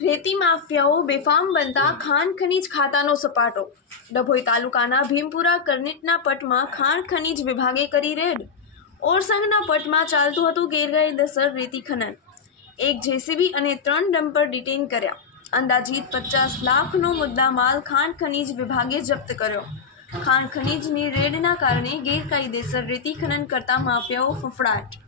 રેતી માફિયાઓ બેફામ બનતા ખાણ ખનીજ ખાતાનો સપાટો। ડભોઈ તાલુકાના ભીમપુરા કરનીટના પટમાં ખાણ ખનીજ વિભાગે કરી રેડ। ઓરસંગના પટમાં ચાલતું હતું ગેરકાયદેસર રેતી ખનન। એક જેસીબી અને 3 ડમ્પર ડિટેઇન કર્યા। અંદાજિત 50 લાખનો મુદ્દામાલ ખાણ ખનીજ વિભાગે જપ્ત કર્યો। ખાણ ખનીજની રેડના કારણે ગેરકાયદેસર રેતી ખનન કરતા માફિયાઓ ફફડાટ।